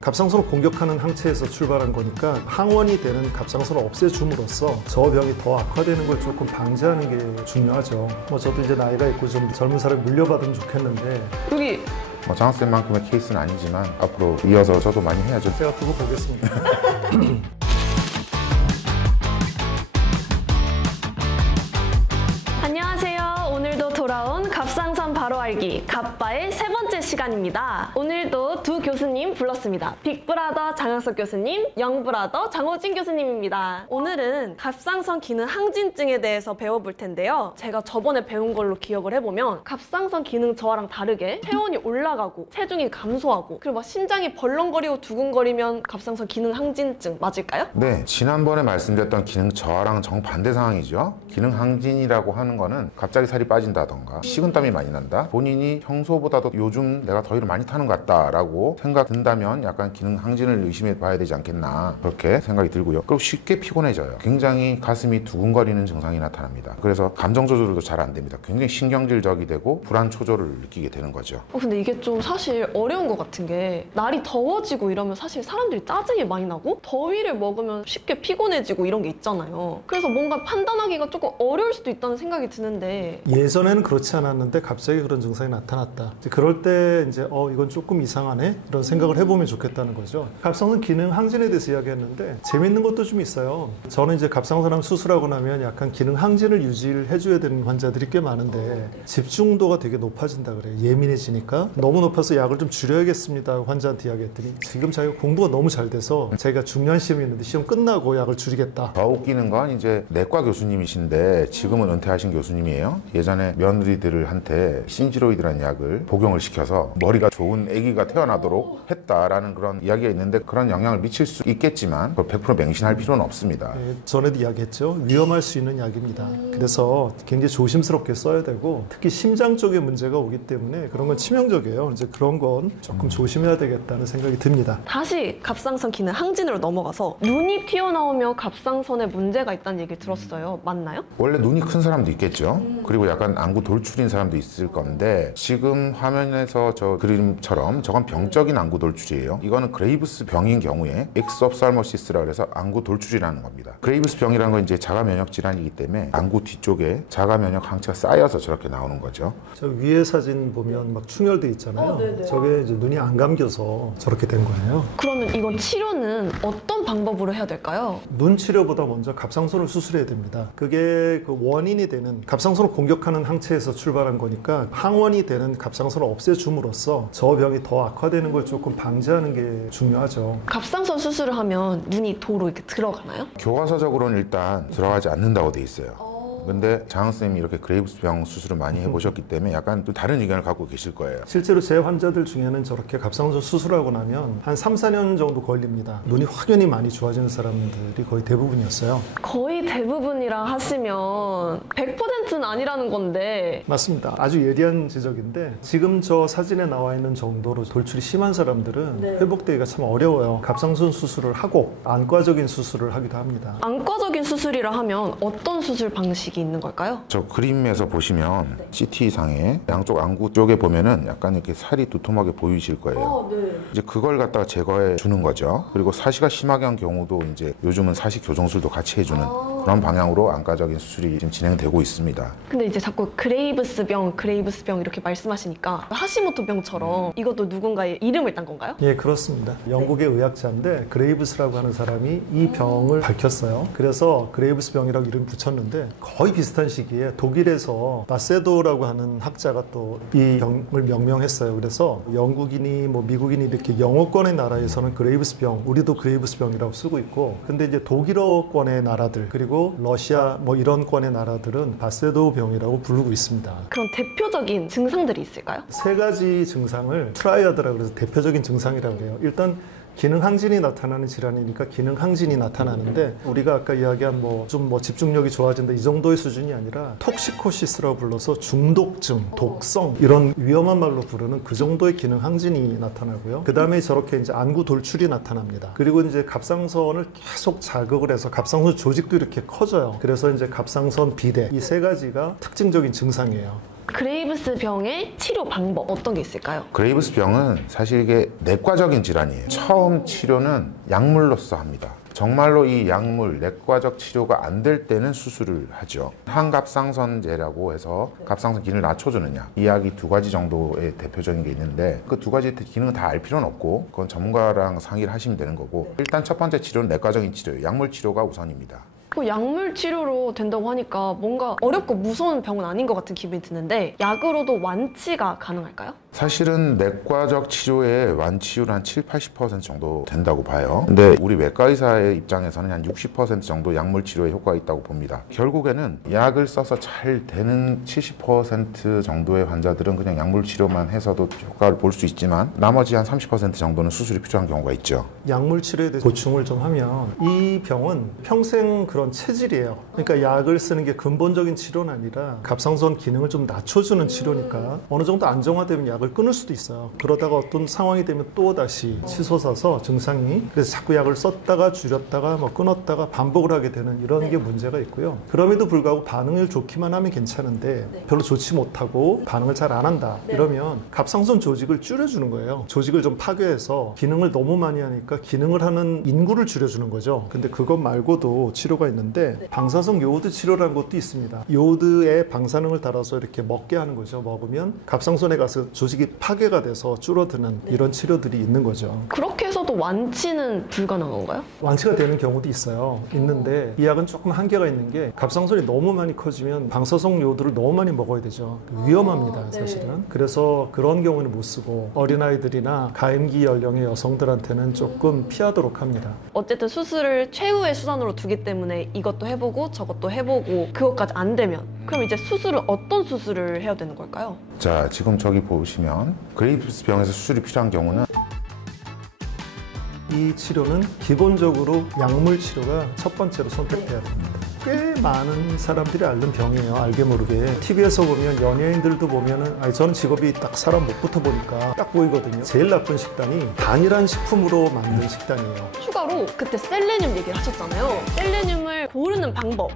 갑상선을 공격하는 항체에서 출발한 거니까 항원이 되는 갑상선을 없애줌으로써 저 병이 더 악화되는 걸 조금 방지하는 게 중요하죠. 저도 이제 나이가 있고 좀 젊은 사람이 물려받으면 좋겠는데 여기 장학생만큼의 케이스는 아니지만 앞으로 이어서 저도 많이 해야죠. 제가 두고 보겠습니다. 안녕하세요. 오늘도 돌아온 갑상선 바로 알기 갑바의 세 번째 시간입니다. 오늘도 두 교수님 불렀습니다. 빅브라더 장학석 교수님, 영브라더 장호진 교수님입니다. 오늘은 갑상선 기능 항진증에 대해서 배워볼 텐데요. 제가 저번에 배운 걸로 기억을 해보면 갑상선 기능 저하랑 다르게 체온이 올라가고 체중이 감소하고 그리고 막 심장이 벌렁거리고 두근거리면 갑상선 기능 항진증 맞을까요? 네, 지난번에 말씀드렸던 기능 저하랑 정반대 상황이죠. 기능 항진이라고 하는 거는 갑자기 살이 빠진다던가 식은땀이 많이 난다, 본인이 평소보다도 요즘 내가 더위를 많이 타는 것 같다라고 생각 든다면 약간 기능 항진을 의심해 봐야 되지 않겠나, 그렇게 생각이 들고요. 그리고 쉽게 피곤해져요. 굉장히 가슴이 두근거리는 증상이 나타납니다. 그래서 감정 조절도 잘 안 됩니다. 굉장히 신경질적이 되고 불안 초조를 느끼게 되는 거죠. 근데 이게 좀 사실 어려운 것 같은 게 날이 더워지고 이러면 사실 사람들이 짜증이 많이 나고 더위를 먹으면 쉽게 피곤해지고 이런 게 있잖아요. 그래서 뭔가 판단하기가 조금 어려울 수도 있다는 생각이 드는데, 예전에는 그렇지 않았는데 갑자기 그런 증상이 나타났다. 그럴 때 이제 이건 조금 이상하네? 이런 생각을 해보면 좋겠다는 거죠. 갑상선 기능 항진에 대해서 이야기했는데 재밌는 것도 좀 있어요. 저는 이제 갑상선암 수술하고 나면 약간 기능 항진을 유지를 해줘야 되는 환자들이 꽤 많은데 집중도가 되게 높아진다 그래요. 예민해지니까. 너무 높아서 약을 좀 줄여야겠습니다 환자한테 이야기했더니 지금 자기가 공부가 너무 잘 돼서 자기가 중요한 시험이 있는데 시험 끝나고 약을 줄이겠다. 더 웃기는 건 이제 내과 교수님이신데 지금은 은퇴하신 교수님이에요. 예전에 며느리들한테 신지로이드라는 약을 복용을 시켜서 머리가 좋은 아기가 태어나도록 했다라는 그런 이야기가 있는데, 그런 영향을 미칠 수 있겠지만 100% 맹신할 필요는 없습니다. 전에도 이야기했죠. 위험할 수 있는 약입니다. 그래서 굉장히 조심스럽게 써야 되고, 특히 심장 쪽에 문제가 오기 때문에 그런 건 치명적이에요. 이제 그런 건 조금 조심해야 되겠다는 생각이 듭니다. 다시 갑상선 기능 항진으로 넘어가서 눈이 튀어나오며 갑상선에 문제가 있다는 얘기를 들었어요. 맞나요? 원래 눈이 큰 사람도 있겠죠. 그리고 약간 안구 돌출인 사람도 있을 건데, 지금 화면에서 저 그림처럼 저건 병적인 안구 돌출이에요. 이거는 그레이브스 병인 경우에 엑스옵살모시스라 그래서 안구 돌출이라는 겁니다. 그레이브스 병이라는 건 이제 자가 면역 질환이기 때문에 안구 뒤쪽에 자가 면역 항체가 쌓여서 저렇게 나오는 거죠. 저 위에 사진 보면 막 충혈돼 있잖아요. 저게 이제 눈이 안 감겨서 저렇게 된 거예요. 그러면 이건 치료는 어떤 방법으로 해야 될까요? 눈 치료보다 먼저 갑상선을 수술해야 됩니다. 그게 그 원인이 되는 갑상선을 공격하는 항체에서 출발한 거니까 항원이 되는 갑상선을 없애줌으로써 저 병이 더 악화되는 걸 조금 방지하는 게 중요하죠. 갑상선 수술을 하면 눈이 도로 이렇게 들어가나요? 교과서적으로는 일단 들어가지 않는다고 돼 있어요. 근데 장학 선생님이 이렇게 그레이브스 병 수술을 많이 해보셨기 때문에 약간 또 다른 의견을 갖고 계실 거예요. 실제로 제 환자들 중에는 저렇게 갑상선 수술하고 나면 한 3, 4년 정도 걸립니다. 눈이 확연히 많이 좋아지는 사람들이 거의 대부분이었어요. 거의 대부분이라 하시면 100%는 아니라는 건데. 맞습니다. 아주 예리한 지적인데, 지금 저 사진에 나와 있는 정도로 돌출이 심한 사람들은 회복되기가 참 어려워요. 갑상선 수술을 하고 안과적인 수술을 하기도 합니다. 안과적인 수술이라 하면 어떤 수술 방식이 있는 걸까요? 저 그림에서 보시면 CT상에 양쪽 안구 쪽에 보면은 약간 이렇게 살이 두툼하게 보이실 거예요. 이제 그걸 갖다가 제거해 주는 거죠. 그리고 사시가 심하게 한 경우도 이제 요즘은 사시 교정술도 같이 해주는 그런 방향으로 안과적인 수술이 지금 진행되고 있습니다. 근데 이제 자꾸 그레이브스 병 이렇게 말씀하시니까 하시모토 병처럼 이것도 누군가의 이름을 딴 건가요? 예, 그렇습니다. 영국의 의학자인데 그레이브스라고 하는 사람이 이 병을 밝혔어요. 그래서 그레이브스 병이라고 이름 붙였는데, 거의 비슷한 시기에 독일에서 마세도라고 하는 학자가 또 이 병을 명명했어요. 그래서 영국인이 미국인이 이렇게 영어권의 나라에서는 그레이브스 병, 우리도 그레이브스 병이라고 쓰고 있고, 근데 이제 독일어권의 나라들 그리고 러시아 이런 권의 나라들은 바세도 병이라고 부르고 있습니다. 그런 대표적인 증상들이 있을까요? 세 가지 증상을 트라이아드라고 해서 대표적인 증상이라고 해요. 일단 기능 항진이 나타나는 질환이니까 기능 항진이 나타나는데, 우리가 아까 이야기한 집중력이 좋아진다 이 정도의 수준이 아니라 톡시코시스라고 불러서 중독증, 독성 이런 위험한 말로 부르는 그 정도의 기능 항진이 나타나고요. 그 다음에 저렇게 이제 안구 돌출이 나타납니다. 그리고 이제 갑상선을 계속 자극을 해서 갑상선 조직도 이렇게 커져요. 그래서 이제 갑상선 비대, 이 세 가지가 특징적인 증상이에요. 그레이브스 병의 치료 방법 어떤 게 있을까요? 그레이브스 병은 사실 이게 내과적인 질환이에요. 처음 치료는 약물로서 합니다. 정말로 이 약물, 내과적 치료가 안 될 때는 수술을 하죠. 항갑상선제라고 해서 갑상선 기능을 낮춰주는 약. 이 약이 2가지 정도의 대표적인 게 있는데 그 2가지 기능은 다 알 필요는 없고 그건 전문가랑 상의를 하시면 되는 거고, 일단 첫 번째 치료는 내과적인 치료예요. 약물 치료가 우선입니다. 약물 치료로 된다고 하니까 뭔가 어렵고 무서운 병은 아닌 것 같은 기분이 드는데 약으로도 완치가 가능할까요? 사실은 내과적 치료의 완치율 한 70-80% 정도 된다고 봐요. 근데 우리 외과 의사의 입장에서는 한 60% 정도 약물 치료에 효과가 있다고 봅니다. 결국에는 약을 써서 잘 되는 70% 정도의 환자들은 그냥 약물 치료만 해서도 효과를 볼 수 있지만 나머지 한 30% 정도는 수술이 필요한 경우가 있죠. 약물 치료에 대해 보충을 좀 하면 이 병은 평생 그런 체질이에요. 그러니까 약을 쓰는 게 근본적인 치료는 아니라 갑상선 기능을 좀 낮춰주는 치료니까 어느 정도 안정화되면 약을 끊을 수도 있어요. 그러다가 어떤 상황이 되면 또 다시 치솟아서 증상이, 그래서 자꾸 약을 썼다가 줄였다가 뭐 끊었다가 반복을 하게 되는 이런 게 문제가 있고요. 그럼에도 불구하고 반응을 좋기만 하면 괜찮은데 별로 좋지 못하고 반응을 잘 안 한다 이러면 갑상선 조직을 줄여주는 거예요. 조직을 좀 파괴해서 기능을 너무 많이 하니까 기능을 하는 인구를 줄여주는 거죠. 근데 그것 말고도 치료가 있는데 방사성 요오드 치료라는 것도 있습니다. 요오드의 방사능을 달아서 이렇게 먹게 하는 거죠. 먹으면 갑상선에 가서 조직이 파괴가 돼서 줄어드는 이런 치료들이 있는 거죠. 그렇게 해서도 완치는 불가능한 건가요? 완치가 되는 경우도 있어요. 있는데 이 약은 조금 한계가 있는 게 갑상선이 너무 많이 커지면 방사성 요오드를 너무 많이 먹어야 되죠. 위험합니다, 사실은. 그래서 그런 경우는 못 쓰고 어린아이들이나 가임기 연령의 여성들한테는 조금 피하도록 합니다. 어쨌든 수술을 최후의 수단으로 두기 때문에 이것도 해보고 저것도 해보고 그것까지 안 되면 그럼 이제 수술을 어떤 수술을 해야 되는 걸까요? 자, 지금 저기 보시면 그레이브스 병에서 수술이 필요한 경우는 이 치료는 기본적으로 약물 치료가 첫 번째로 선택돼야 됩니다. 꽤 많은 사람들이 앓는 병이에요. 알게 모르게. TV에서 보면 연예인들도 보면은, 아니 저는 직업이 딱 사람 목부터 보니까 딱 보이거든요. 제일 나쁜 식단이 단일한 식품으로 만든 식단이에요. 추가로 그때 셀레늄 얘기를 하셨잖아요. 셀레늄을 고르는 방법